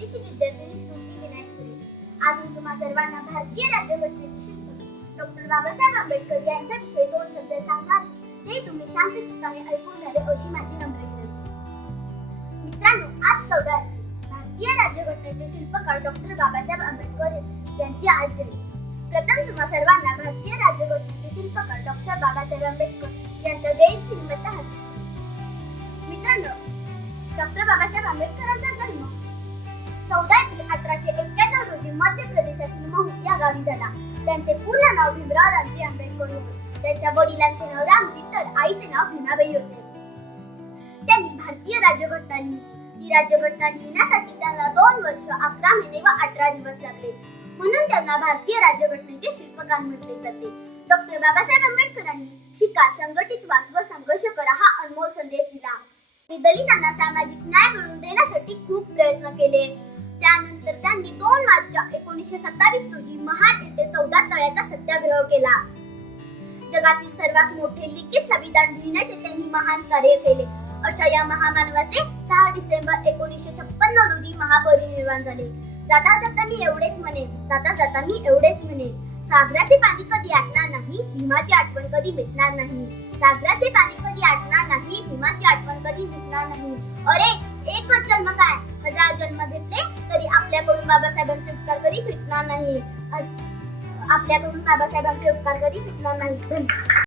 एमएससीची विद्यार्थिनी स्मृती विनायक फुले आज मी तुम्हा सर्वांना भारतीय राज्यघटनेची शिल्प डॉक्टर बाबासाहेब आंबेडकर यांच्याविषयी दोन शब्द सांगणार. ते तुम्ही शांत ठिकाणी ऐकून घ्यावे अशी माझी नम्र विनंती. मित्रांनो आज चौदा भारतीय राज्यघटनेचे शिल्पकार डॉक्टर बाबासाहेब आंबेडकर यांची आज जयंती. प्रथम तुम्हा सर्वांना भारतीय राज्यघटनेचे शिल्पकार डॉक्टर बाबासाहेब आंबेडकर यांचा जयंती निमित्त हार्दिक मित्रांनो डॉक्टर बाबासाहेब आंबेडकरांचा या झाला त्यांचे पूर्ण नाव भीमराव रामजी आंबेडकर होते. त्यांच्या वडिलांचे नाव रामजी तर आईचे नाव भीमाबाई होते. त्यांनी भारतीय राज्यघटना लिहिली. ती राज्यघटना लिहिण्यासाठी त्यांना दोन वर्ष अकरा महिने व अठरा दिवस लागले. म्हणून त्यांना भारतीय राज्यघटनेचे शिल्पकार म्हटले जाते. डॉक्टर बाबासाहेब आंबेडकरांनी शिका संघटित व्हा व संघर्ष करा हा अनमोल संदेश दिला. दलितांना सामाजिक न्याय मिळवून देण्यासाठी खूप प्रयत्न केले. त्यानंतर त्यांनी दोन मार्च एकोणीसशे सत्तावीस रोजी महा सत्याग्रह केला. जगातील सर्वात मोठे लिखित संविधान लिहिण्याचे त्यांनी महान कार्य केले. अशा या महामानवाचे सहा डिसेंबर एकोणीसशे छप्पन्न रोजी महापरिनिर्वाण झाले. जाता जाता मी एवढेच म्हणेन जाता जाता मी एवढेच म्हणेन. सागराचे पाणी कधी आटणार नाही भीमाची आठवण कधी मिटणार नाही. सागराचे पाणी कधी आटणार नाही भीमाची आठवण कधी मिटणार नाही. अरे एकच जन्म काय? हजार जन्म घेतले तरी आपल्याकडून बाबासाहेबांचे उपकार कधी फिटणार नाही. आपल्याकडून बाबासाहेबांचे उपकार कधी फिटणार नाही